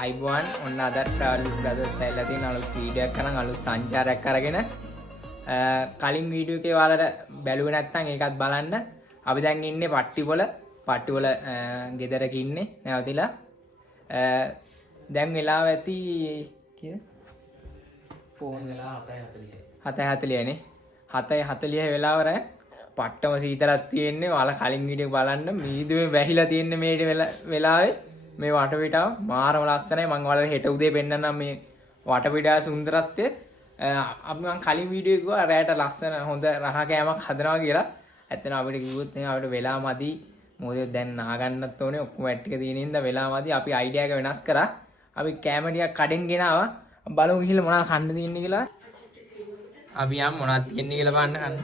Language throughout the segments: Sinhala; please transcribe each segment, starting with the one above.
අයිබෝන් ඔන්න අද ට්‍රැවල් බ්‍රදර්ස් ඇවිල්ලා තියෙන අලුත් වීඩියෝ එකක් කරන් අලුත් සංචාරයක් අරගෙන කලින් වීඩියෝ එකේ ඔයාලට බැලුවේ නැත්නම් ඒකත් බලන්න. අපි දැන් ඉන්නේ පට්ටිපොල ගෙදරක ඉන්නේ නැවතිලා. දැන් වෙලාව ඇති කීයද? ෆෝන් වෙලා 7:40 නේ. 7:40 වෙලාවර පට්ටම සීතලක් තියෙන්නේ. ඔයාලා කලින් වීඩියෝ බලන්න මීදුවේ වැහිලා තියෙන්නේ මේ වෙලාවේ. මේ වටපිටාව මාරම ලස්සනයි. මම ඔයාලට හෙට උදේ පෙන්නන්නම් මේ වටපිටාවේ සුන්දරත්වය. අපි මම කලින් වීඩියෝ එකේ රැයට ලස්සන හොඳ රහ කෑමක් හදනවා කියලා. ඇත්තටම අපිට කිව්වොත් එහෙනම් අපිට වෙලා මදි. මොකද දැන් නාගන්නත් ඕනේ ඔක්කොම ඇට් ටික තියෙන හින්දා වෙලා මදි. අපි අයිඩියා එක වෙනස් කරා. අපි කැම ටිකක් කඩෙන් ගෙනාවා. බලමු ගිහලා මොනවද කන්න තියෙන්නේ කියලා. අපි යම් මොනවද තියෙන්නේ කියලා බලන්න කන්න.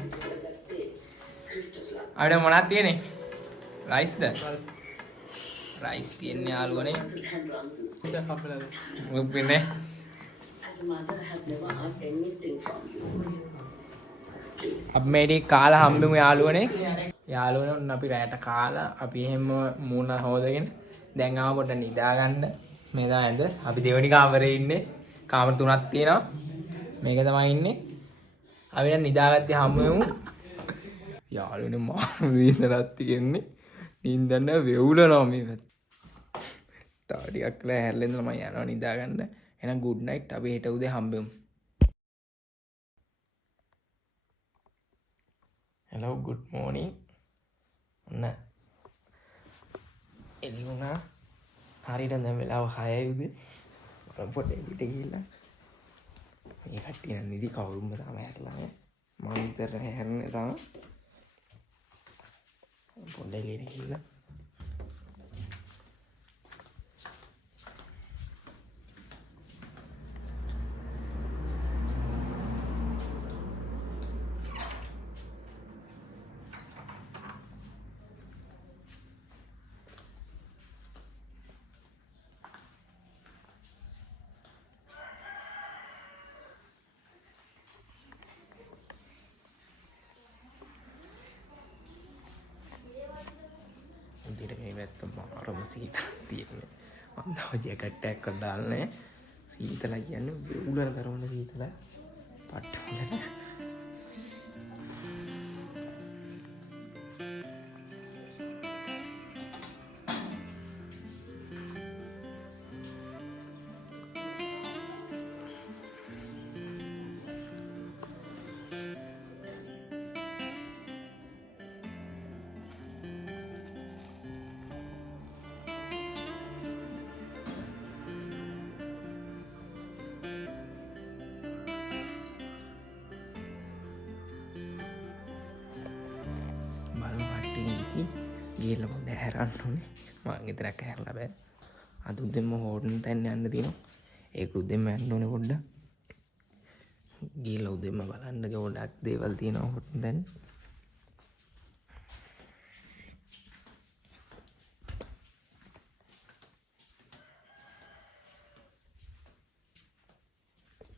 අපිට මොනවද තියෙන්නේ? රයිස්ද? රයිස් තියෙන්නේ යාළුවනේ. උපින්නේ. අපි මේ කාලා හම්බෙමු යාළුවනේ. යාළුවනේ ඔන්න අපි රැට කාලා අපි එහෙම මූණ හොදගෙන දැන් ආව පොඩ්ඩක් නිදා ගන්න. මේ තමයි ඇඳ. අපි දෙවෙනි කාමරේ ඉන්නේ. කාමර තුනක් තියෙනවා. මේක තමයි ඉන්නේ. අපි දැන් නිදාගත්තේ හම්බෙමු. යාළුවනේ මාරු දීතරක් තියෙන්නේ. නිින්දන්න වෙවුලනවා මේ පැත්ත. තව ටිකක් වෙලා හැරලා ඉඳලා මම යනවා නිදා ගන්න. එහෙනම් good night. අපි හෙට උදේ හම්බෙමු. hello good morning. ඔන්න එළි වුණා. හරියට දැන් වෙලාව 6යි උදේ. මම පොඩ්ඩක් පිට ගිහිල්ලා මේ කට්ටිය නම් නිදි කවුරුම තාම හැරලා නැහැ. මම විතර හැරෙන්නේ තාම. පොඩ්ඩක් ගිහිල්ලා මේ පැත්ත මාරම සීතලක් තියෙන්නේ. මම තව ජැකට් එකක් දාලා නැහැ. සීතලයි කියන්නේ වෙවුලන තරමන සීතලයි. පට්ට ගිහලා පොඩ්ඩක් හැරන්න ඕනේ. මම ගෙදරක් හැරලා බෑ. අද උදේම හොටන් තැන්න යන්න තියෙනවා. ඒක උදේම යන්න ඕනේ පොඩ්ඩක්. ගිහලා උදේම බලන්න ගොඩක් දේවල් තියෙනවා හොටන් තැන්න.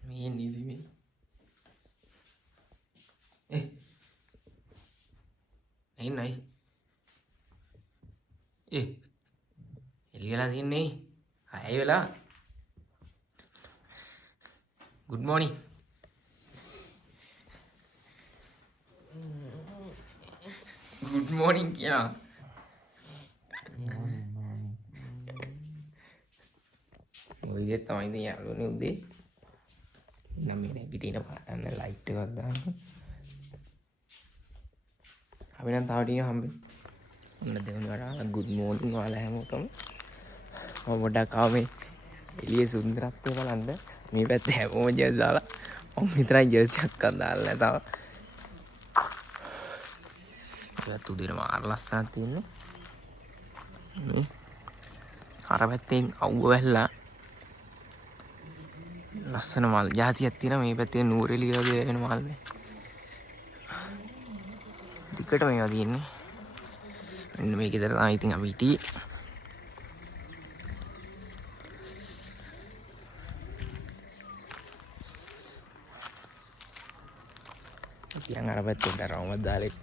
මේ නිදි මේ. නයි එළියලා තියන්නේ. හයි වෙලා. good morning. good morning කියනවා. ඔය තමයි ඉතින් යාළුවනේ උදේ. නම් මේ නැගිටින පාටන්න ලයිට් එකක් දාන්න. අපි නම් තව ටික හම්බෙමු. ඔන්න දෙවනි වරාට good morning ඔයාලා හැමෝටම. මම පොඩ්ඩක් ආව මේ එළියේ සුන්දරත්වය බලන්න. මේ පැත්තේ හැමෝම ජර්සි දාලා මම විතරයි ජර්සි එකක් දාලා නැහැ තව. ඒත් උදේට මාර ලස්සනක් තියෙන්නේ. මේ අර පැත්තෙන් අවුව වැල්ලා ලස්සන මල් జాතියක් තියෙනවා. මේ පැත්තේ නූරෙලි වගේ වෙන මල් මේ. දිකට මේවා තියෙන්නේ. මෙන්න මේ ගෙදර තමයි ඉතින් අපි හිටියේ. ඉතින් අර පැත්තේ දරවම දාලා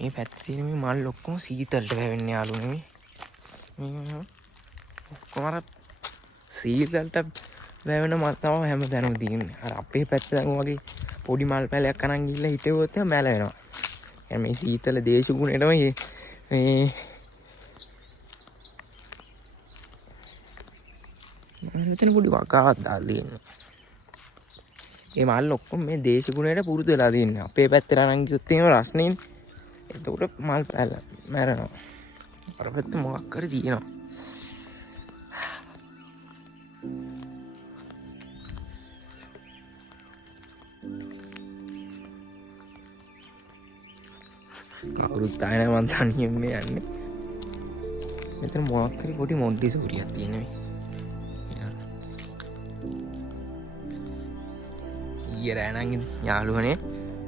මේ පැත්තේ තියෙන මේ මල් ඔක්කොම සීතලට වැවෙන්නේ යාළුවනේ. මේ ඔක්කොම අර සීතලට වැවෙන මල් තමයි හැමතැනම තියෙන්නේ. අර අපේ පැත්තේ වගේ පොඩි මල් පැලයක් අරන් ගිහලා හිටවුවොත් මැල වෙනවා. يعني මේ සීතල දේශගුණයටම මේ මෙතන පොඩි වගාවක් දාලා තියෙනවා. මේ මල් ඔක්කොම මේ දේශගුණයට පුරුදු වෙලා තියෙනවා. අපේ පැත්තට අරන් ගියොත් එහෙම රස්නේ. එතකොට මල් පැල මැරෙනවා. අර පැත්ත මොකක් හරි තියෙනවා. කවුරුත් ආයෙ මන් තනියෙන් මේ යන්නේ. මෙතන මොකක් හරි පොඩි මොන්ටිසෝරියක් තියෙනවා. ඊයේ රෑ නම් යාළුවනේ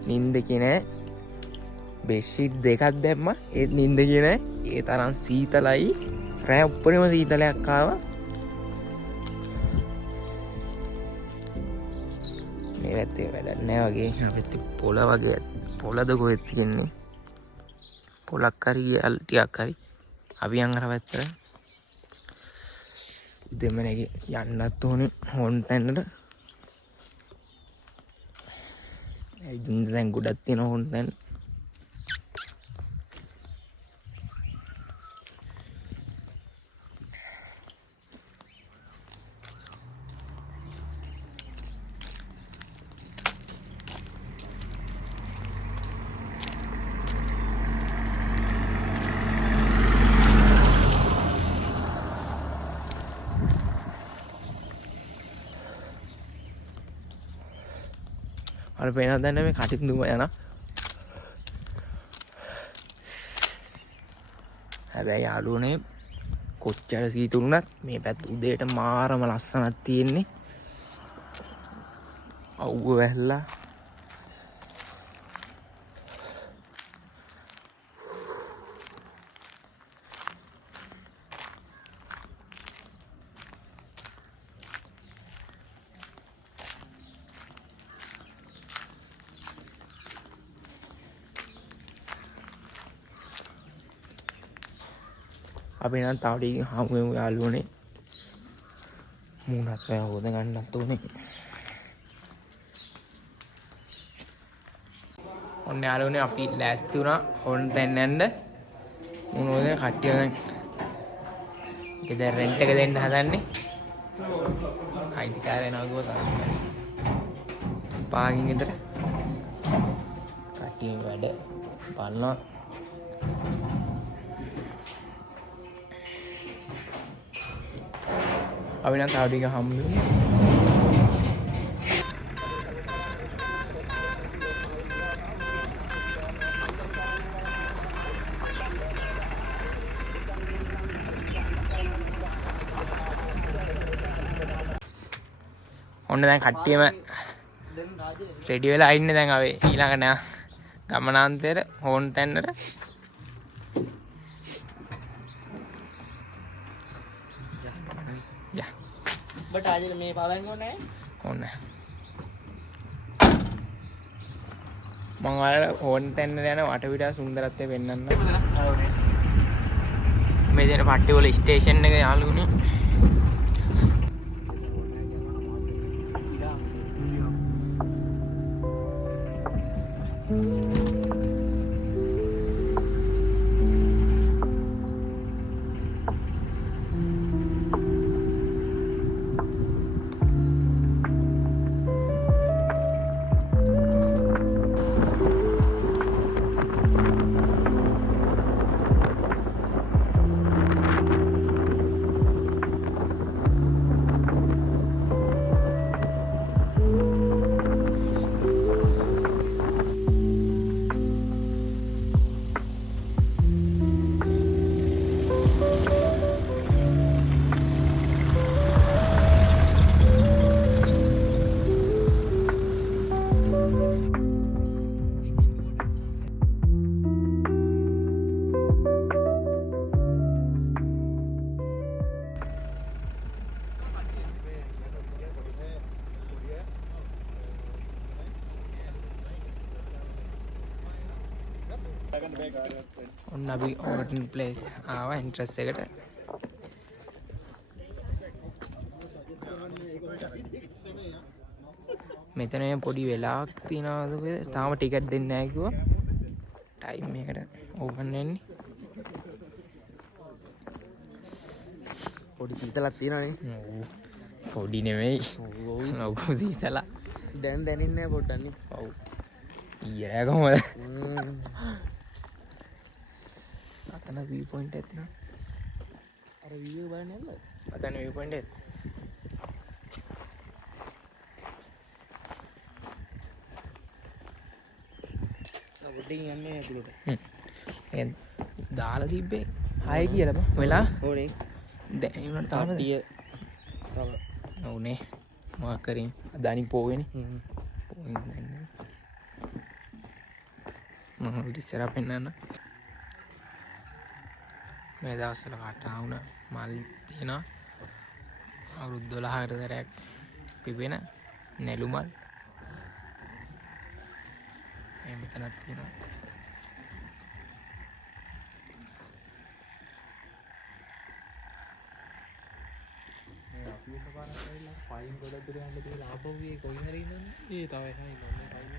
නිින්ද කිනේ බෙඩ්ෂීට් දෙකක් දැම්ම. ඒත් නිින්ද කිනේ ඒ තරම් සීතලයි. රෑ උඩරම සීතලයක් ආවා. මේ පැත්තේ වැඩක් නැහැ වගේ. අපිත් පොළ වගේ පොළද කොහෙද තියෙන්නේ? පොලක් හරි ගල් ටිකක් හරි අපි යන් අර පැත්තට දෙමනේ යන්නත් ඕනේ හොන් තැන්නට. ඒ දුන්න දැන් ගොඩක් තියෙන හොන් තැන්න. අර පේනවද දැන් මේ කටින් දුම යනවා. හැබැයි යාළුවනේ කොච්චර සීතුරුණත් මේ පැත්ත උදේට මාරම ලස්සනක් තියෙන්නේ. අවුව වැහලා අපි නම් තව ටිකකින් හමු වෙමු යාළුවනේ. මූණත් වැය හොද ගන්නත් ඕනේ. ඔන්න යාළුවනේ අපි ලෑස්ති වුණා හොන් තැන්න යන්න. මොනවද කට්ටිය දැන් ගෙදර රෙන්ට් එක දෙන්න හදන්නේ. අයිතිකාරය නගුව තමයි. පාගින් ගෙදර කට්ටිය වැඩ බලනවා. අපි නම් තව ටික හම්බ වෙමු. ඔන්න දැන් කට්ටියම රෙඩි වෙලා ඉන්නේ. දැන් අපි ඊළඟට ගමනාන්තයට හෝන් තැන්නට. बट आज मैं पावेंगे नहीं ඕනේ. මම ඔයාලට හෝන් තැන්න යන වටපිටාව සුන්දරත්වය පෙන්වන්න. මේ දෙන පට්ටිවල ස්ටේෂන් එක යාළුවනේ. ඔන්න අපි ඕටන් ප්ලේස් ආවා එන්ට්‍රස් එකට. මෙතන පොඩි වෙලාවක් තියෙනවද තාම ටිකට් දෙන්නේ නැහැ කිව්වා. ටයිම් එකට ඕපන් වෙන්නේ. පොඩි සීතලක් තියෙනවානේ. ඔව්. පොඩි නෙමෙයි. ලොකු සීතලක්. දැන් දැනෙන්නේ නැහැ පොඩ්ඩක්. ඔව්. ඊයරා කොහමද? අතන view point එක තියෙනවා. අර view බලන්නේ නැද්ද? අතන view point එක. පොඩ්ඩකින් යන්නේ ඇතුළට. එහෙන් දාලා තිබ්බේ 6 කියලා බං. වෙලා ඕනේ. දැන් ඒ වුණාට තාම තව. ඔව්නේ. මොකක් කරින් අදානි පොවෙනේ. පොවෙන් දැන්නේ. මම ඉස්සරහ පෙන්නන්න. මේ දවස්වල කටා වුණ මල් තියෙනවා. අවුරුදු 12කට සැරයක් පිපෙන නෙළු මල්. මේ මෙතනක් තියෙනවා. මේ අපි එකපාරක් ඇවිල්ලා ෆයින් ගොඩක් දුර යන්න තියලා ආපහු ගියේ කොයි හරි ඉන්නන්නේ. ඒ තව එකයි ඉන්නේ. ෆයින්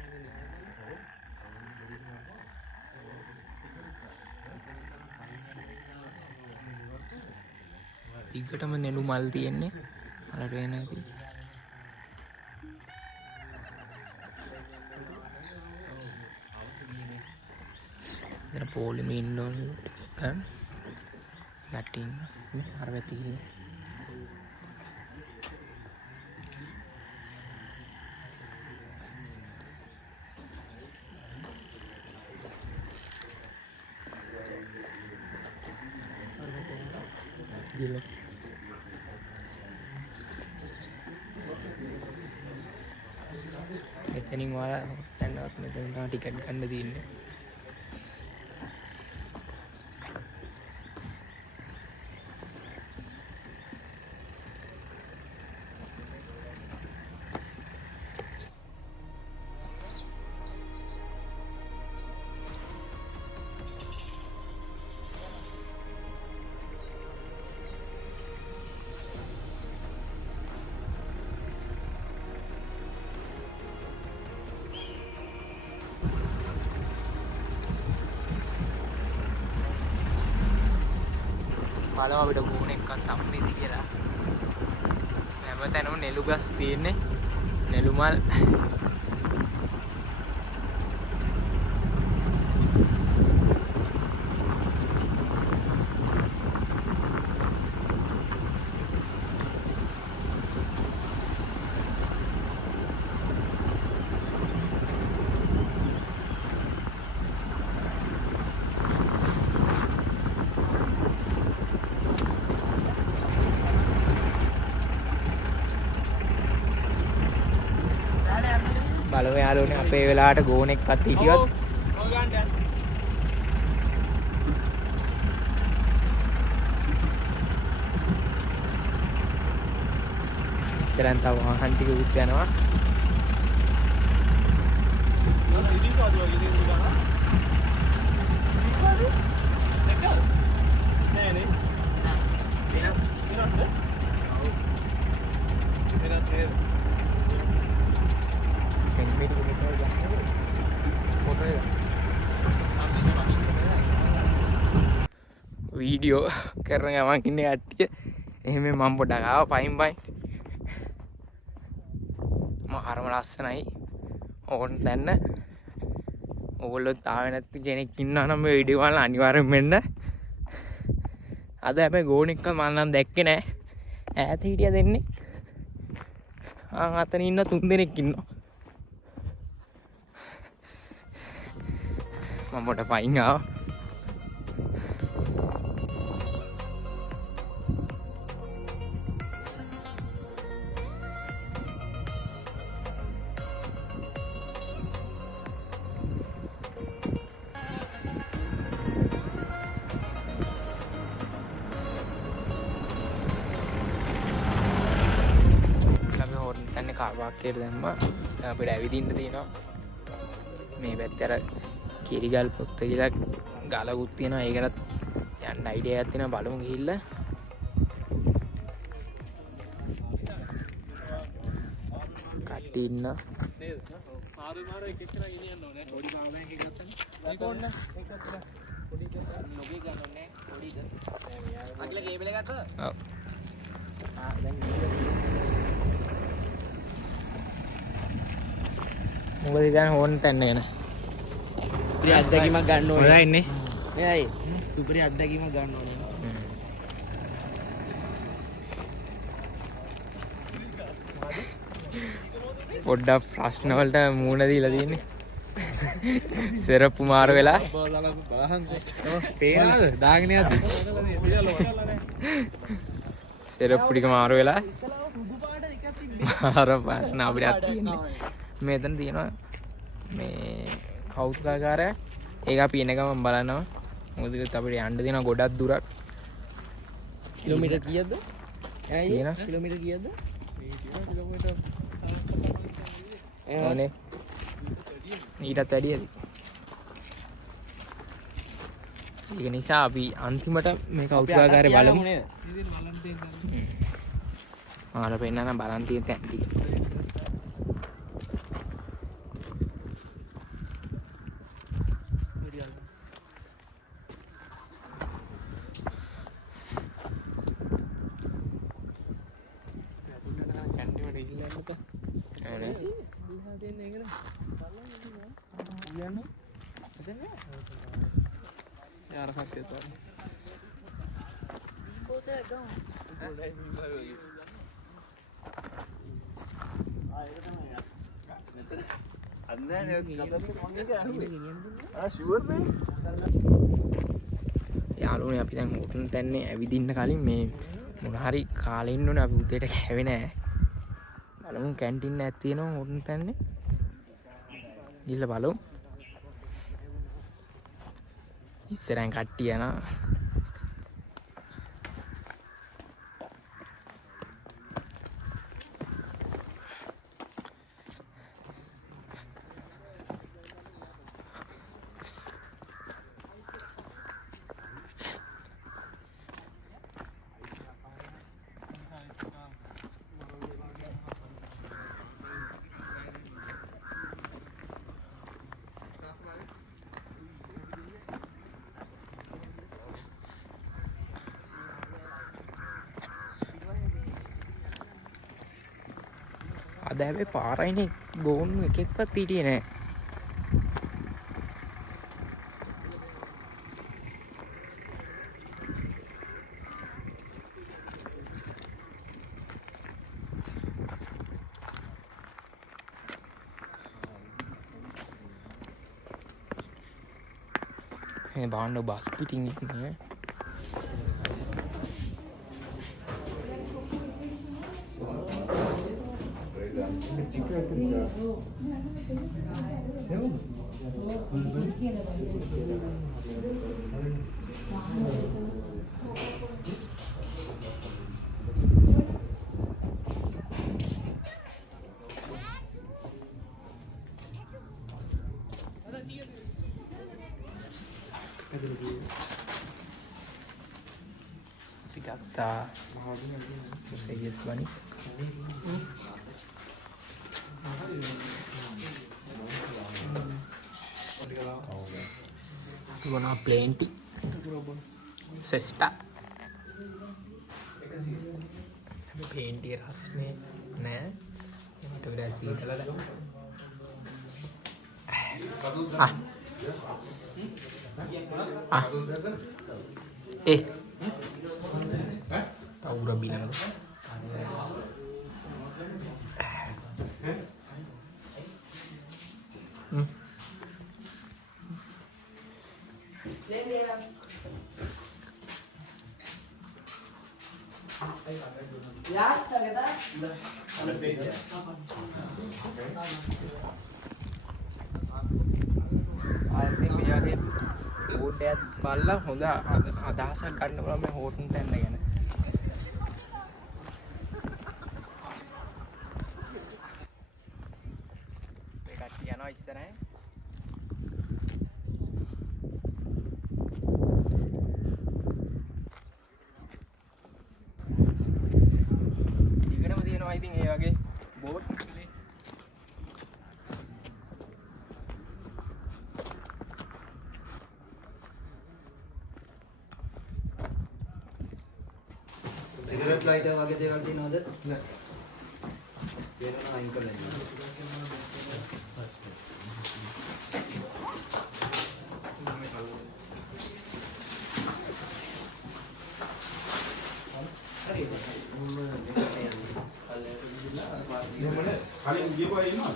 දිගටම නෙළු මල් තියෙන්නේ. අරට වෙන ඇති. ඉතින් පොලිමේ ඉන්න ඕන ටිකක් යටින් මේ අර වැති ගිහින් gila මෙතනින් ඔයාලා දැන්වත් මෙතන තමයි ටිකට් ගන්න තියෙන්නේ. බලව අපිට ගෝණ එකක් හම්බෙදි කියලා. හැමතැනම නෙළු ගස් තියෙන්නේ. නෙළු මල් බලව යාළුවනේ අපේ වෙලාවට ගෝණ එකක් හිටියොත් ඉස්සරහන් තව වාහන ටික උත් යනවා. වීඩියෝ කරන ගමන් ඉන්නේ කට්ටිය. එහෙම මම පොඩක් ආවා පයින් පයින්. මාරම ලස්සනයි. ඕන් දැන්න. ඕගොල්ලෝ තාම නැති කෙනෙක් ඉන්නවා නම් මේ වීඩියෝ බලන්න අනිවාර්යෙන් මෙන්න. අද හැබැයි ගෝණ එක මම නම් දැක්කේ නෑ. ඈත හිටියා දෙන්නේ. අතන ඉන්න 3 දෙනෙක් ඉන්නවා. මම පොඩ පයින් ආවා. කාවාක්කයට දැම්මා. අපිට ඇවිදින්න තියෙනවා. මේ පැත්තේ අර කිරිගල් පොත්ත කියලා ගලකුත් තියෙනවා ඒකටත් යන්න අයිඩියා එකක් තියෙනවා බලමු ගිහිල්ලා කට්ටිය ඉන්න මාරු එක එක්කලා ගෙනියන්න ඕනේ පොඩි පාවර් එකක් ගත්තම ඒක ඕන ඒකත් පොඩි නොගේ ගන්න ඕනේ පොඩිද අගල කේබල් එක ගත්තද ඔව් දැන් මොකද දැන් හොන් තැන්න යන සුපිරි අත්දැකීමක් ගන්න ඕනේ. හොඳයි ඉන්නේ එයි සුපිරි අත්දැකීමක් ගන්න ඕනේ. පොඩ්ඩක් ප්‍රශ්න වලට මූණ දීලා තියෙන්නේ සෙරප්පු මාරු වෙලා පේනවද? දාගෙන යද්දි. සෙරප්පු ටික මාරු වෙලා මාර ප්‍රශ්න අපිට තියෙන්නේ මෙතන තියෙනවා මේ කෞතුකාගාරය ඒක අපි එන ගමන් බලනවා මොකද අපිට යන්න දෙනවා ගොඩක් දුරක් කිලෝමීටර් කීයද? තියෙනවා කිලෝමීටර් කීයද? ඕනේ ඊටත් වැඩියද ඒක නිසා අපි අන්තිමට මේ කෞතුකාගාරය බලමු මාර පෙන්නන බලන් තියෙන තැන් ටික යාළුවනේ අපි දැන් හොටන් තැන්නේ ඇවිදින්න කලින් මේ මොන හරි කාලේ ඉන්න ඕනේ අපි උදේට කෑවේ නෑ බලමු කැන්ටින් එකක් තියෙනවා හොටන් තැන්නේ ගිහලා බලමු ඉස්සරහින් කට්ටිය යනවා අද හැබැයි පාරයිනේ ගෝන්නු එකෙක්වත් හිටියේ නෑ මේ බාන්න බස් පිටින් ඉන්නේ gata Mercedes Benz gonna plenty Sesta plenty rasne nෑ මට වඩා සීතලද tahu bilang උඩට බලලා හොඳ අදහසක් ගන්න පුළුවන් මේ හෝටන් තැන්න ගැන. මේ කට්ටිය යනවා ඉස්සරහින්. සිගරට් ලයිටර් වගේ දේවල් තියෙනවද? නෑ. තියෙනවා අයින් කරලා ඉන්න. කලින් ගියපුවා ඉන්නවා.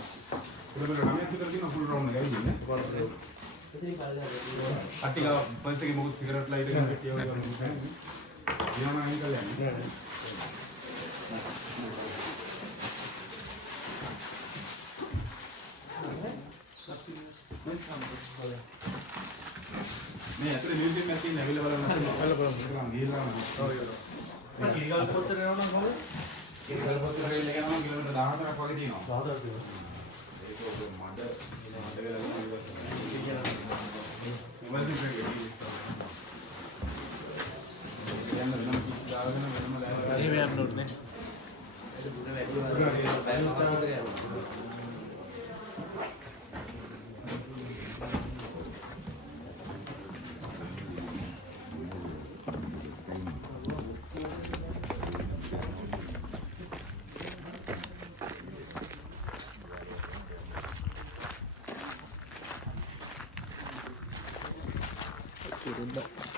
කිලෝමීටර් 9ක් විතර තියෙන ෆුල් රවුන්ඩ් එකයි ඉන්නේ. අට්ටික පර්ස් එකේ මොකද සිගරට් ලයිට් එකක් කියවලා ගන්න. ඊළඟ අයින් කරලා යන්නේ. මේ ඇතුලේ මියුසියම් එකක් තියෙන ඇවිල්ලා බලන්න. ගිහිල්ලා ඔව් යනවා. කිරිගල් පොත්තට යනවා නම් කොහොමද? කිරිගල් පොත්තට රේල් එක යනවා කිලෝමීටර් 14ක් වගේ තියෙනවා. 14ක් තියෙනවා. ඒක මඩ ගලනවා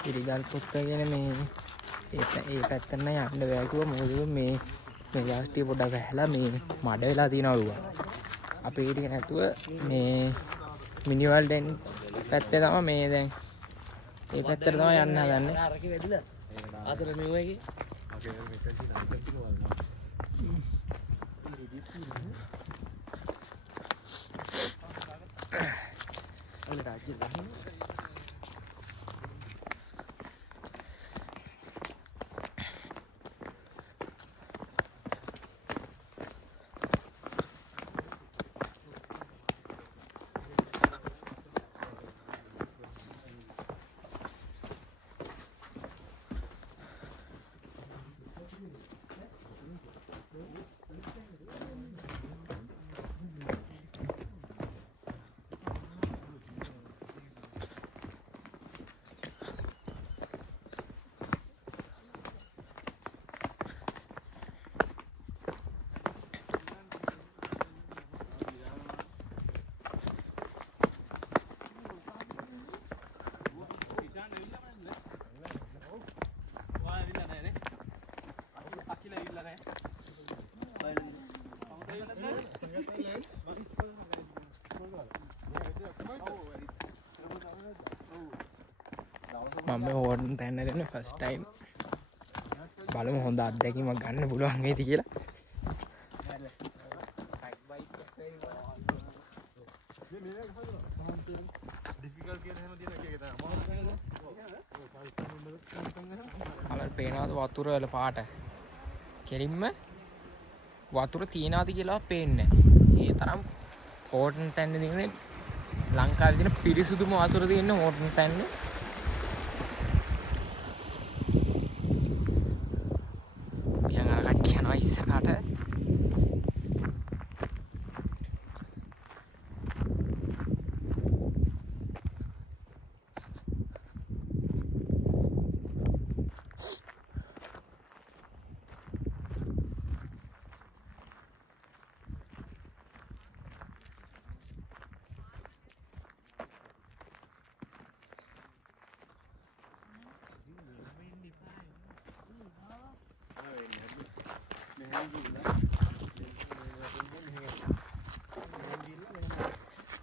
කිරිගල් පොත්ත ගැන මේ ඒ පැත්තට නම් යන්න බෑ කිව්වා. මොකද මේ යාස්ටිය පොඩ්ඩක් ඇහැලා මේ මඩ වෙලා තියෙනවා. අපි ඊට නැතුව මේ මිනිවල් දැන් පැත්තේ තමයි මේ දැන් ඒ පැත්තට තමයි යන්න හදන්නේ. අරක වෙදිලා අතර මෙවගේ ඔන්න රාජ්‍ය ගහන මම හෝර්න් තැන්නගෙන ෆස්ට් ටයිම් බලමු හොඳ අත්දැකීමක් ගන්න පුළුවන් වේද කියලා. කලර් පේනවාද වතුර වල පාට? කෙලින්ම වතුර තියනවාද කියලා පේන්නේ නැහැ. ඒ තරම් හෝර්න් තැන්නේ දිනේ ලංකාවේ තියෙන පිරිසුදුම වතුර තියෙන හෝර්න් තැන්නේ. ඉස්සරහට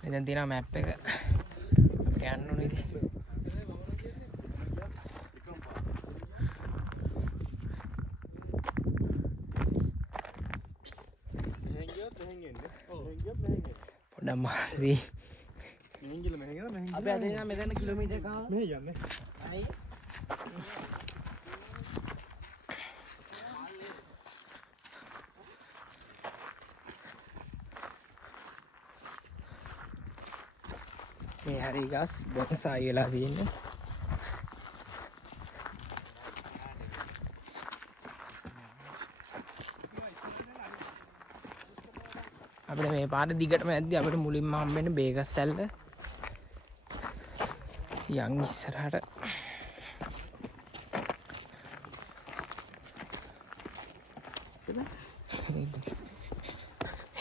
මෙතන තියෙනවා මැප් එක. අපිට යන්න ඕනේ ඉතින්. පොඩ්ඩක් මාසි. අපි අද ඉන්න මෙතන කිලෝමීටර් කහක් මෙහෙ යන්නේ. අයි මේ හරි ගස් බොන්සායි වෙලා තියෙන්නේ. අපිට මේ පාර දිගටම යද්දී අපිට මුලින්ම හම්බෙන්නේ බේගස් සැල්ල. යන් ඉස්සරහට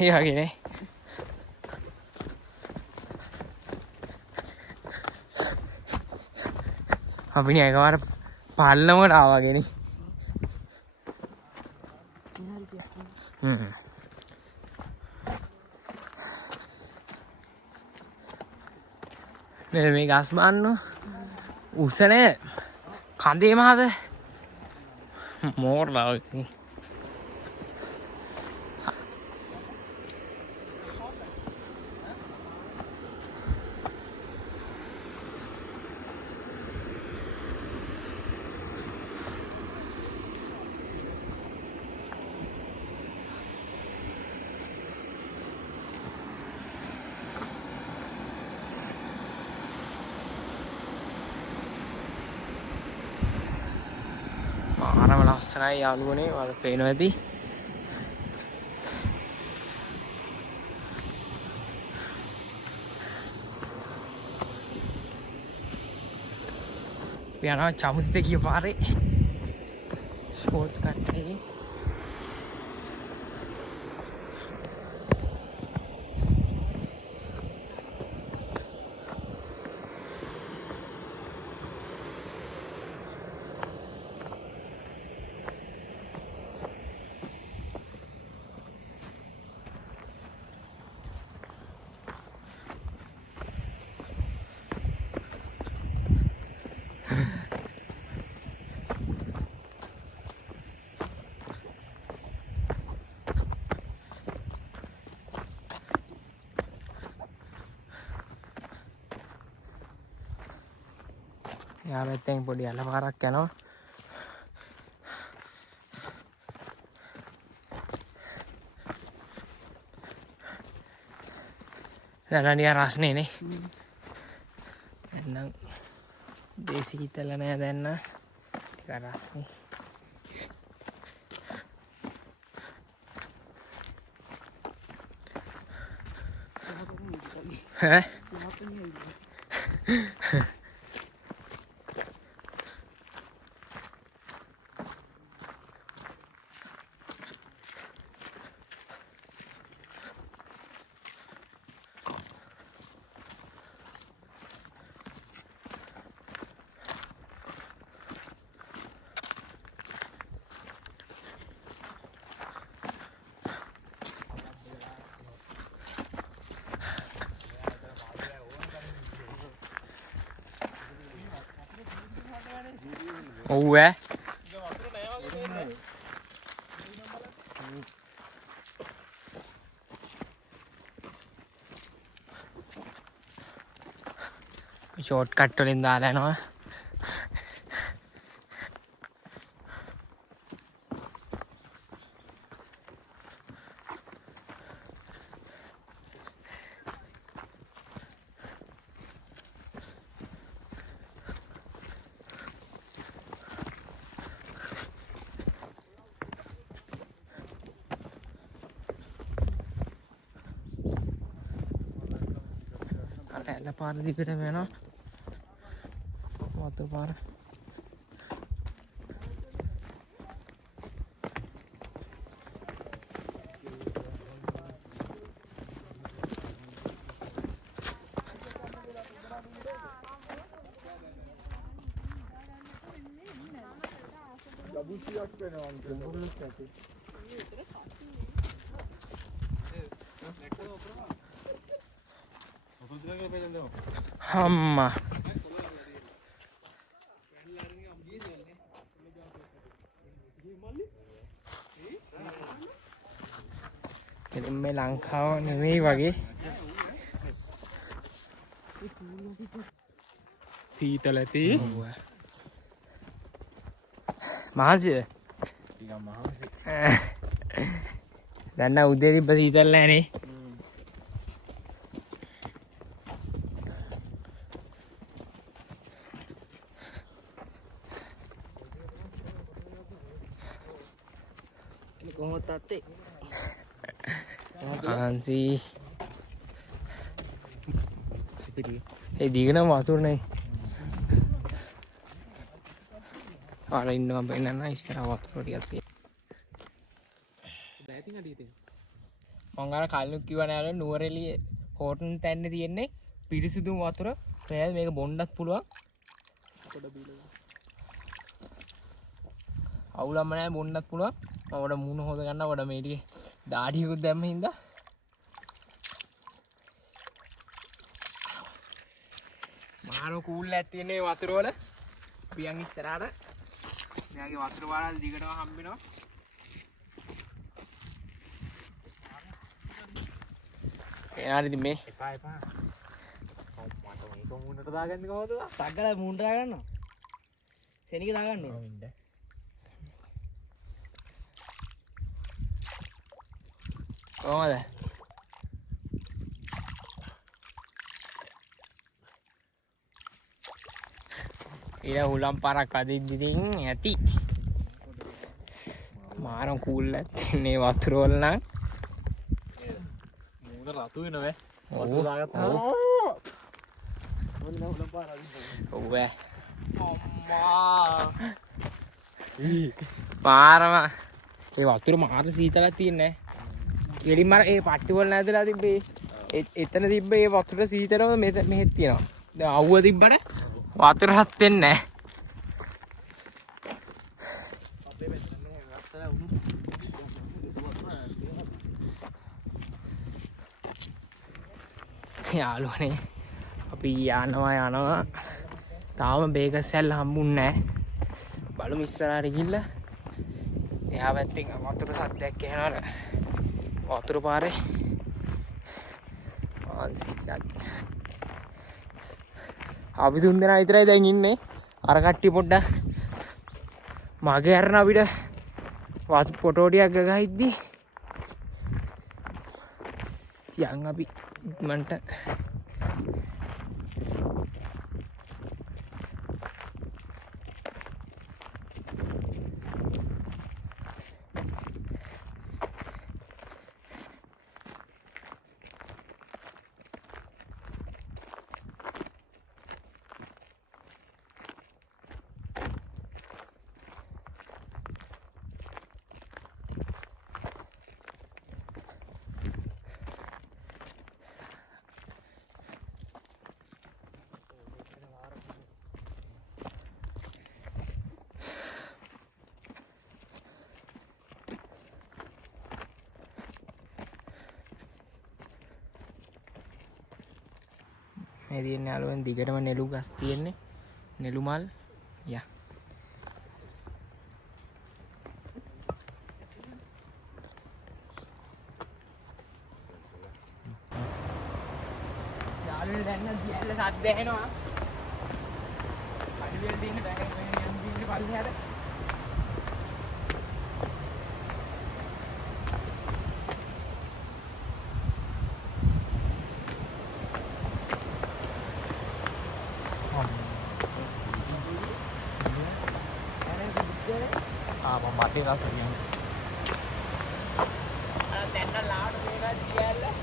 ඒ වගේනේ. අපි නේ එකවර පල්ලමට ආවාගෙන. මේ ගස් බාන්න උසනේ කඳේ මහද මෝරලා වගේ. මාරම ලස්සනයි යාළුවනේ ඔයාලට පේනවා ඇති. අපි යනවා චමුතිත ගිය පාරේ ෂෝට් කට් එකේ. යා පැත්තෙන් පොඩි අල පාරක් යනවා. දැන් නිකන් රස්නේ නේ. එහෙනම් දේසි හිතල නෑ දැන් නම් ටික රස්නේ. ඈ ඔව් ඈ ෂෝට් කට් වලින් දාලා යනවා. ඇල පාර දිගටම යනවා. වතු පාර. අම්මා ඉතින් මේ ලංකාව නෙමෙයි වගේ සීතල ඇති. මහන්සිද? ටිකක් මහන්සි. දැන් නම් උදේ තිබ්බ සීතල නැහනේ. කොහොමද තාත්තේ? ආන්සි ඒ දිගන වතුර නේ ආර ඉන්නවා බෙන්නන්න ඉස්සර වතුර ටිකක් තියෙනවා මං අර කලින් කිව්වා නේද නුවරඑළිය හෝටන් තැන්නේ තියෙන්නේ පිරිසිදු වතුර මේක බොන්නත් පුළුවන් පොඩ බීලා අවුලම නැහැ බොන්නත් පුළුවන් මම වඩ මූණ හොද ගන්න වඩ මේ ටිකේ දාඩියකුත් දැම්ම හින්දා මාරෝ කූල් එකක් තියෙන මේ වතුර වල පියන් ඉස්සරහට මෙයාගේ වතුර වල දිගටම හම්බෙනවා එයාට ඉතින් මේ එපා මට මේක මූණට දාගන්නේ කොහොමද? සග්ගලා මූණට දාගන්නවා. සෙනික දාගන්න ඕනේ. කොහමද? ඊළ හුලම් පාරක් අදින්දින් ඇති. මාරම් කූල් එකක් තියෙන්නේ වතුර වල නම්. මූණ රතු වෙනවේ. වතුර දාගත්තා. ඔන්න හුලම් පාර අදින්න. ඔව් අම්මා. පාරම ඒ වතුර මාර සීතලක් තියෙන්නේ. එලින් මර ඒ පට්ටි වල නැදලා තිබ්බේ එතන තිබ්බ ඒ වතුර සීතලම මෙහෙත් තියෙනවා. දැන් අවුව තිබ්බට වතුර හත් වෙන්නේ නැහැ. යාළුවනේ අපි යනවා තාම බේගස් සැල්ල හම්බුන්නේ නැහැ. බලමු ඉස්සරහට ගිහිල්ලා එහා පැත්තෙන් වතුර සද්දයක් එනවා. වතුර පාරේ අපි තුන් දෙනා විතරයි දැන් ඉන්නේ. අර කට්ටිය පොඩ්ඩක් මගේ අරන අපිට ෆොටෝ ටිකක් ගගහිද්දි යන් අපි ඉක්මනට මේ තියෙන්නේ යාළුවෙන් දිගටම නෙළු ගස් තියෙන්නේ නෙළු මල් යා යාළුවනේ දැන් නම් දියැල්ල සද්ද ඇහෙනවා පරිවිල් දින්න බෑ යම් දින්න පල්ලෙහාට mati lah serian. Tenda laut juga dia lah.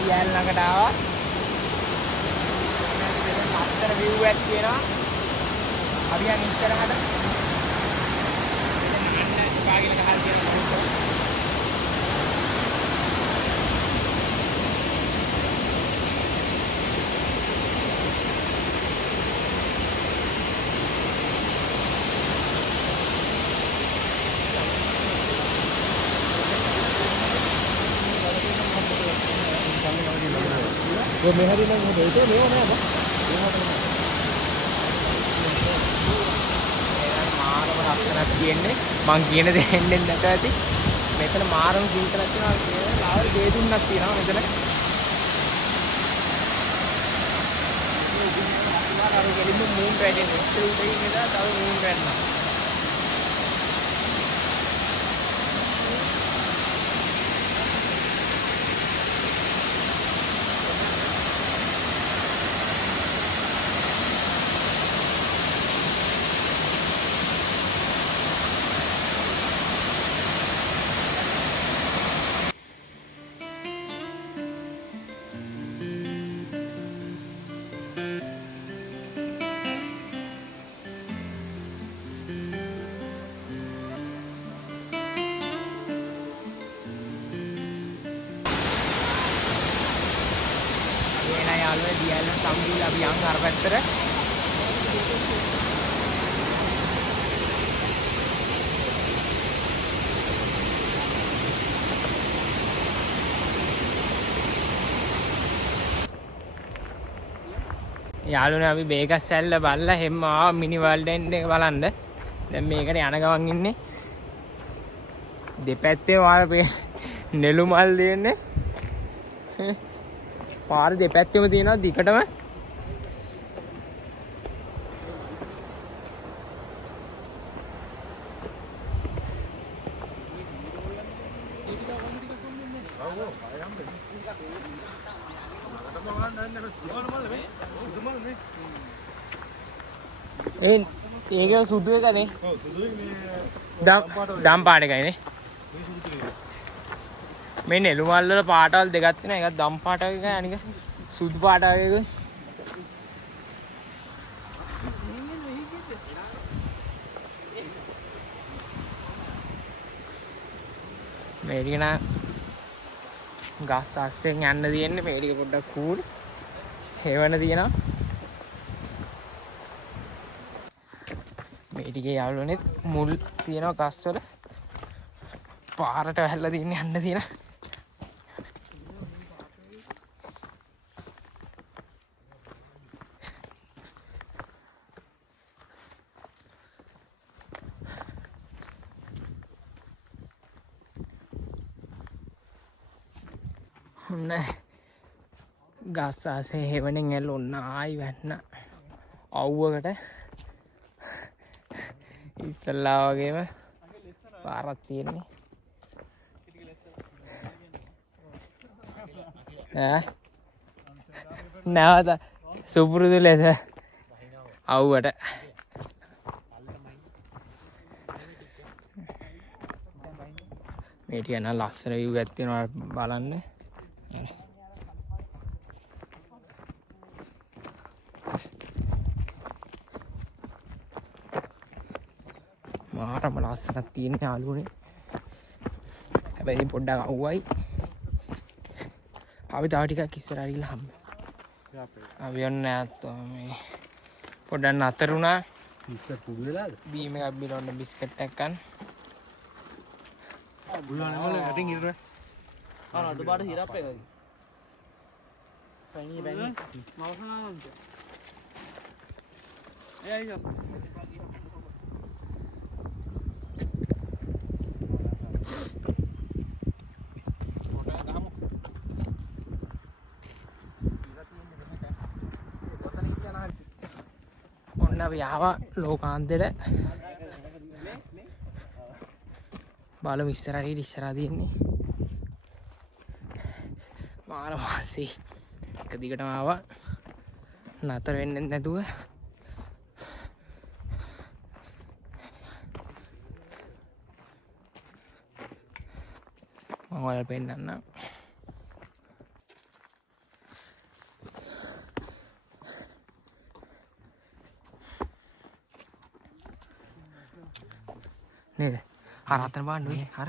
Dia lang kadawa. After view at තියෙනවා. අපි යන් ඉස්සරහට. මෙන්න පාගින ගහල් තියෙනවා. Rồi mình hãy đi lên để tới nếu anh em මං කියන දේ එන්නේ නැත ඇති මෙතන මාරම සීතලක් තියෙනවා කියලා ලාවර් ගේ දුන්නක් තියෙනවා මෙතන පාර අර ගෙලින්ම මූන් වැටෙන ඉස්සෙල් උඩින් ඉඳලා තව මූන් වැටෙනවා. යාළුවෝ දියල්ල සම්පූර්ණ අපි යන් අර පැත්තට යාළුවනේ අපි බේගස් සැල්ල බලලා හැම ආව මිනි වර්ල්ඩ් එන්ඩ් එක බලන්න. දැන් මේකට යන ගමන් ඉන්නේ. දෙපැත්තේ වාගේ නෙළු මල් දෙන්නේ. පාර දෙපැත්තෙම තියෙනවා දිගටම. ඒක සුදු එකනේ. ඔව් සුදුයි මේ දම් පාට එකයිනේ. මේ නෙළු මල් වල පාටවල් දෙකක් තියෙනවා. එකක් දම් පාට එකයි අනික සුදු පාට එකයි. මේ ටික නා ගස් අස්සෙන් යන්න තියෙන්නේ. මේ ටික පොඩ්ඩක් කූල් හේවන තියෙනවා. මේ ටිකේ යාළුවනේ මුල් තියෙනවා ගස් වල. පාරට වැහැල්ලා තියෙන්නේ යන්න තියෙන. ගස් ආසේ හේවණෙන් ඇල්ල ඔන්න ආයි වැන්න අවුවකට ඉස්සල්ලා වගේම පාරක් තියෙන්නේ. නැවත සුපුරුදු ලෙස අවුවට මේ ටික නම් ලස්සන view එකක් තියෙනවා බලන්න. මාරම ලස්සනක් තියෙන යාළුවනේ. හැබැයි පොඩ්ඩක් අවුවයි. අපි තව ටිකක් ඉස්සරහට ගිහලා හම්බ. අපි යන්න නැත්තෝ මේ පොඩ්ඩක් නතර වුණා. බිස්කට් පුඩු වෙලාද? බීම එකක් බිලවන්න බිස්කට් එකක් ගන්න. බුලානේ වල යටින් ඉරන. අද පාට හිරප් එකයි. පැණි පැණි. මවසනාන්ත. එයයි. අපි ආවා ලෝකාන්තයට. බලමු ඉස්සරහට තියෙන්නේ මාර මාසි එක දිගටම ආවා නතර වෙන්නේ නැතුව. මම ඔයාලට පෙන්නන්නම්. නේද? අර අතන බලන්න ඔය අර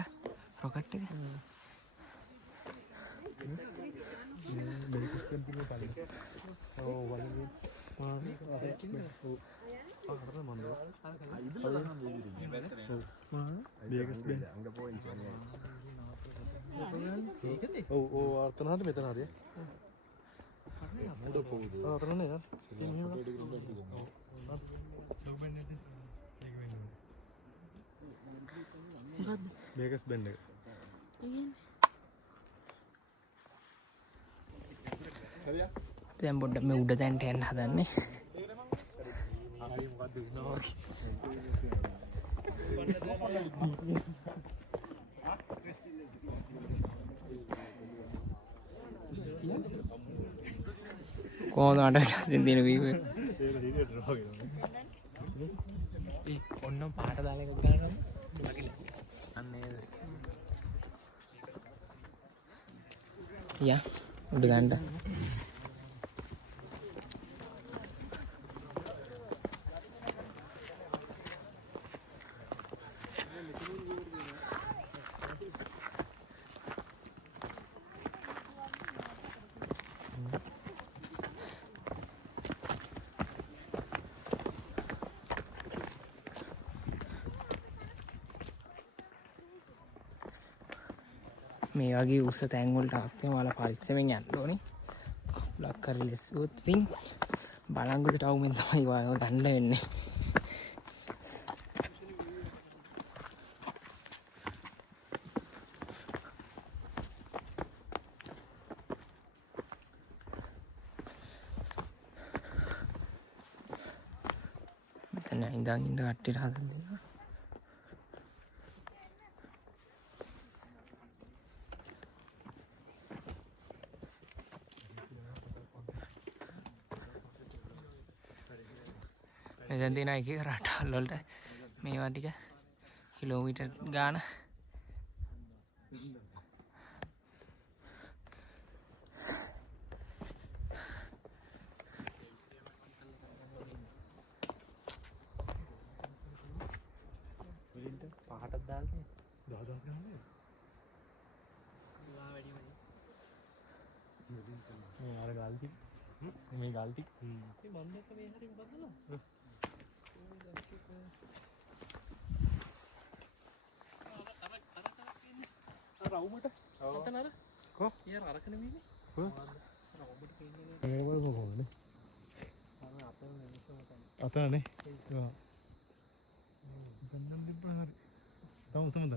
රොකට් එක. අර්තනහට මෙතන හරිය. අතනනේ මේකස් බෙන්ඩ් එක. දැන් පොඩ්ඩක් මේ උඩ තැනට යන්න හදන්නේ. කොහොමද මට සින්දින වීවේ ඔන්න පාට දාලා එකතු කරනවා අන්නේ යා උඩ ගන්න මේ වගේ උස තැන් වලට ආත්ම ඔයාලා පරිස්සමෙන් යන්න ඕනේ. කකුලක් කරලා ඉස්සුවොත් ඉතින් බලංගොඩට අවුමින් තමයි ඔයාව ගන්න වෙන්නේ. මෙතන ඉඳන් ඉන්න කට්ටියට හදලා දෙනවා. මෙතන තියෙන එක රටවල් වලට මේවා ටික කිලෝමීටර් ගාන පහටක් දාන්නේ 10,000 ගන්නනේ. මේ අර ගල්ටි මේ ගල්ටි මේ මන් දැක්ක මේ හරිය මොකද්ද? රවුමට අතන අර කො ඊයර අරක නෙමෙයිනේ රවුමට කියන්නේ මොකද කොහොමද අතන මිනිස්සු අතනනේ ඔව් ගන්නම් දිබ්බන හරි තව උසමද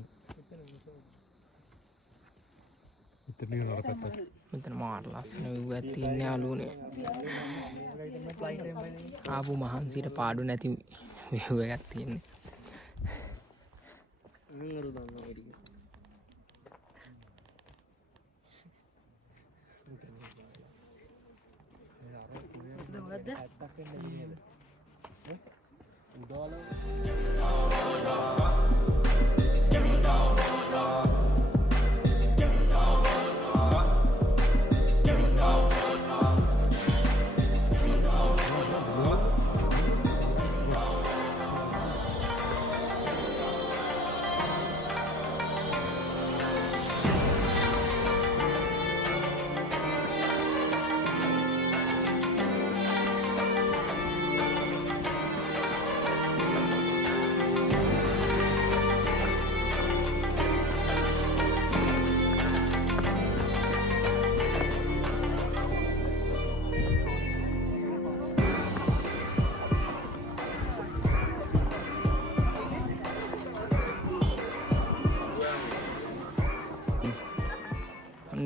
ඉතින් නේද අර පැත්ත මෙතන මාර ලස්සන view එකක් තියෙන යාළුවනේ. ආපු මහන්සියට පාඩු නැති view එකක් තියෙන්නේ. අර දන්නවා වැඩි.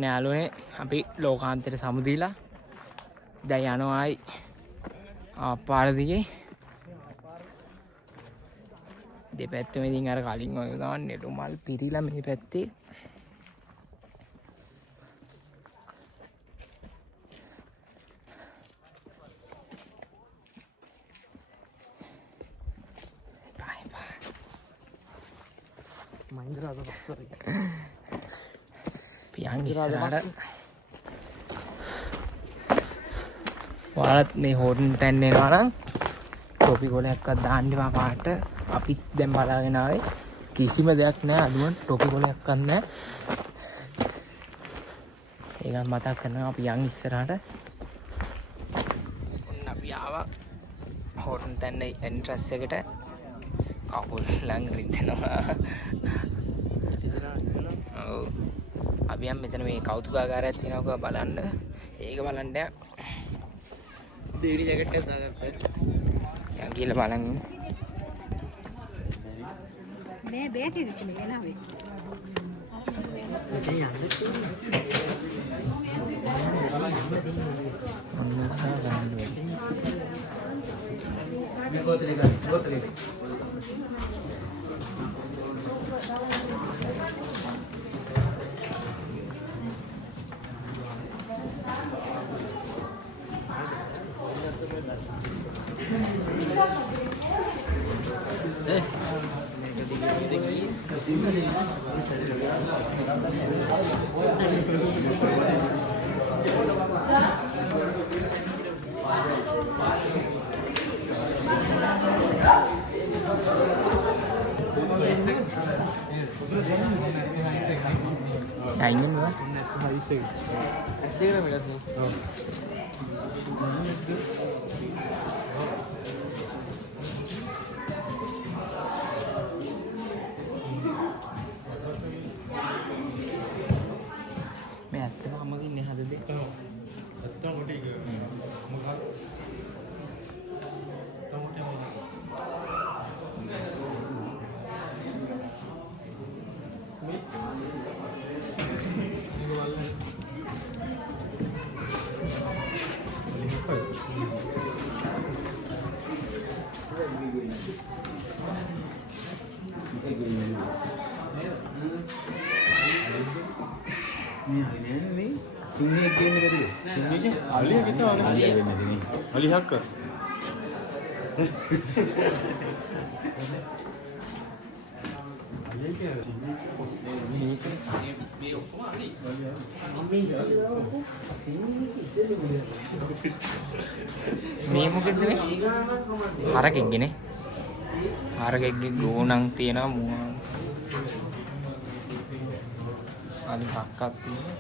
යාළුවනේ අපි ලෝකාන්තයට සමුදීලා දැන් යනවායි පාර දිගේ දෙපැත්තම ඉතින් අර කලින් වගේ ගමන් නෙළුමල් පිරීලා මේ පැත්තේ මහින්ද රාජපක්ෂ පියන් ඉස්සරහට ඔයාලත් මේ හෝටල් තැන්න එනවා නම් ටොපි කොලයක්වත් දාන්න එපා පාට. අපිත් දැන් බලාගෙන ආවේ කිසිම දෙයක් නැහැ අදුවන් ටොපි කොලයක්වත් නැහැ. ඒක මතක් කරනවා අපි යන් ඉස්සරහට. අපි ආවා හෝටල් තැන්න එන්ට්‍රස් එකට කකුල් ළඟ රිදෙනවා. ඔව් අපි යම් මෙතන මේ කෞතුකාගාරයක් තියෙනවා බලන්න. ඒක බලන්න දෙවිලි ජැකට් එක දාගත්තා. යන් කියලා බලන්න. මේ බේටි ඉතින් එනවා. ඔන්න ගන්න මේ බෝතලේ ගන්න. බෝතලේ. Ya ingin lah. Mẹ tao không có cái này hả đấy? ඇත්තම කොට ඒක මොකක්ද? තමුටේ මොකක්ද? සිංහේ කියන්නේ කද? සිංහගේ අලිය කිතාවනේ. අලිය වෙන්නේ නෙමෙයි. අලි හක්ක. අලිය කියන්නේ මේ මොකෙද්ද මේ? හරකෙක්ගේනේ. හරකෙක්ගේ ගෝණක් තියෙනවා මුවා. අලි හක්කක් තියෙනවා.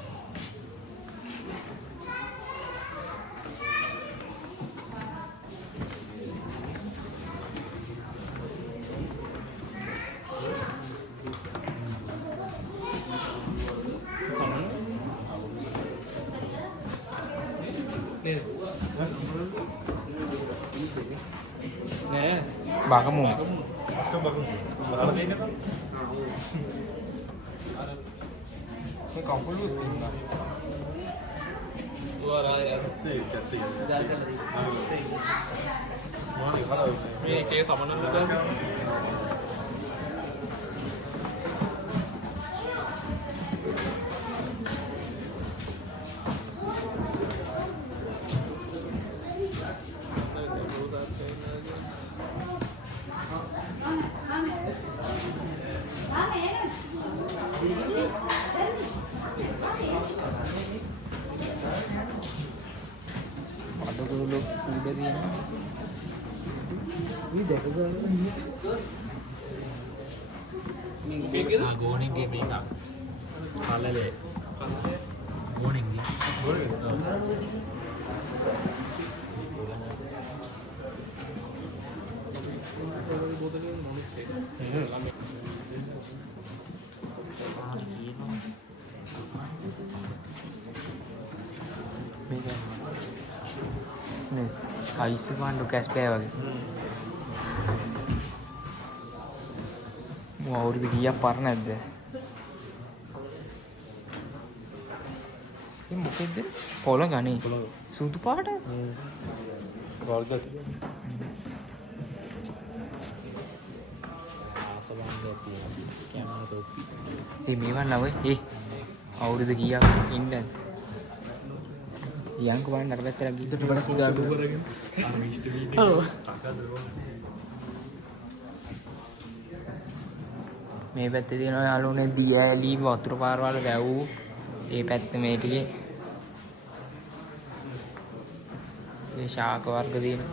Bakamu. අක්ක බකු. බලලා දෙන්නකෝ. Ini kompul lu tinggal. මේ එකේ සමනන්න දාන්න. Ada dulu udah dia. Ini dah ke මේකේද? ගෝණින්ගේ මේක. කලලේ. ගෝණින්ගේ. නේ සයිස් එක වань ඩොකැස් බෑ වගේ. මම අවුරුදු කීයක් පරණ නැද්ද? මේ මොකෙද්ද? පොළ ගනේ. සුදු පාට. වර්ග මේවා නව අවුරුදු කීයක් ඉන්නද? යංක වань අර පැත්තට ගිහින් වඩා සුදාඩු කරගෙන මේ පැත්තේ තියෙනවා යාළුවනේ දියඇලි වතුර පාරවල් වැව් ඒ පැත්ත මේ ටිකේ ඒ ශාක වර්ග තියෙනවා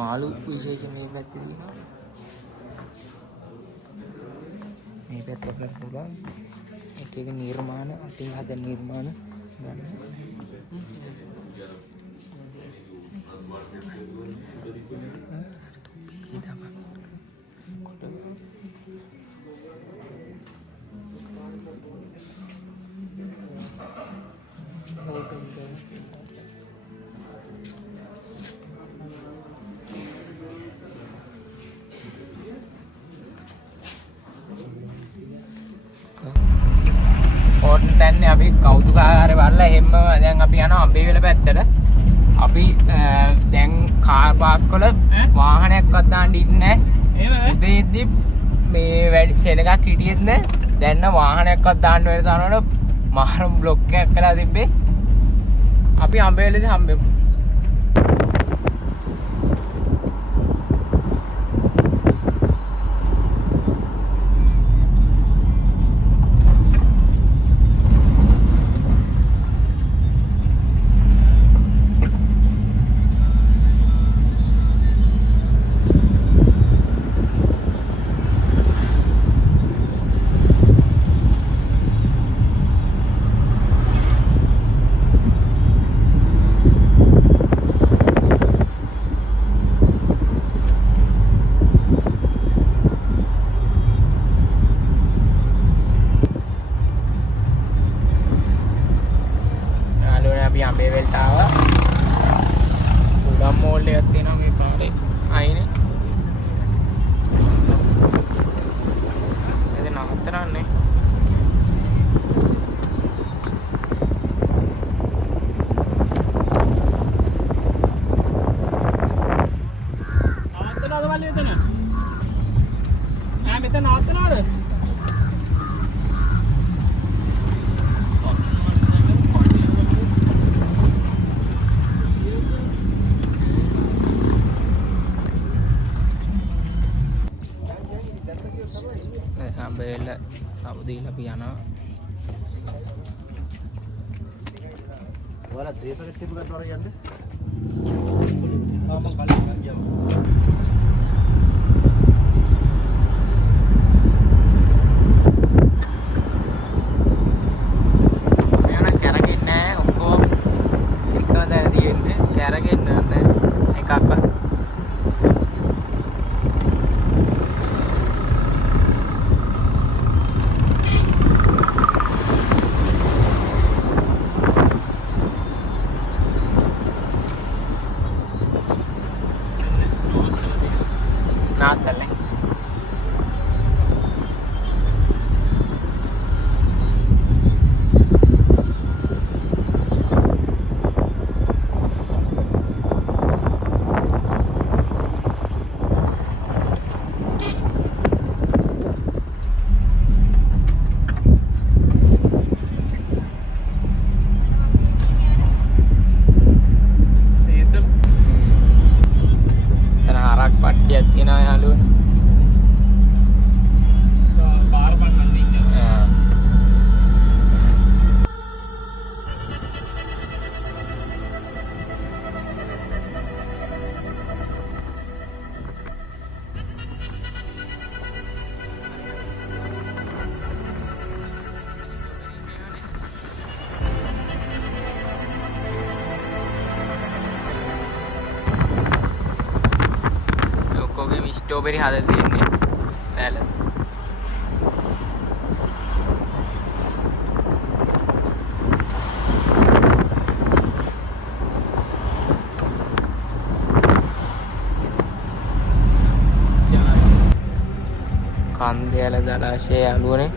මාළු විශේෂ මේ පැත්තේ තියෙනවා මේ පැත්තට පුළුවන් එක එක නිර්මාණ අතින් හදන නිර්මාණ ගන්න ඔන්න දැන් අපි කෞතුකාගාරේ බලලා එහෙම දැන් අපි යනවා අම්බේවල පැත්තට. අපි දැන් කාර් පාක් වල වාහනයක්වත් දාන්න ඉන්නේ නැහැ. උදේදී මේ වැඩි සෙනගක් හිටියෙත් නෑ. දැන් වාහනයක්වත් දාන්න වෙන තරමට මාර බ්ලොක් එකක් කරලා තිබ්බේ. අපි අම්බේවලදී හම්බෙමු. අම්බේවලට ආවා. උඩම් මෝල් එකක් තියෙනවා මේ පාරේ. අයිනේ. එතන නවත්තනන්නේ. නවත්තනවද මල්ලි එතන? මෙතන නවත්තනවද? අම්බේවල සමුදීලා අපි යනවා. ඔයාලා දේශකට තිබුණාට වර යන්නේ. මම කලින් ගියා. නාත්තල්ලේ පට්ටියක් තියෙනවා යාළුවනේ. පාර පන්නන්න ඉන්නේ. ස්ට්‍රෝබෙරි හදලා තියෙන්නේ පැල. කන්දේල ජලාශය යාළුවනේ.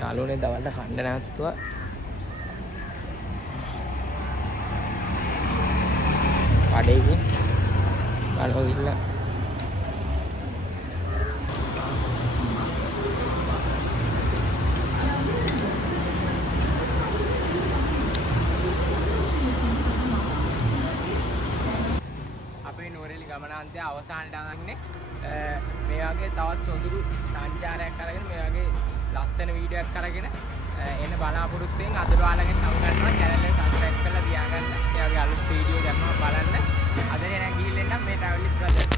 යාළුවනේ දවල්ට කන්න නැවතුවා. කඩේකින් බලව ගිහලා අපේ නුවරඑළිය ගමනාන්තය අවසානට ආන්නේ. මේ වගේ තවත් සොඳුරු සංචාරයක් අරගෙන මේ වගේ ලස්සන වීඩියෝ එකක් අරගෙන එන්න බලාපොරොත්තු වෙන අද ඔයාලගෙන් සමුගන්නවා. channel එක subscribe කරලා තියාගන්න. ඒ වගේ අලුත් වීඩියෝ දැම්මම බලන්න. අද එන ගිහින් එන්න මේ travel with brother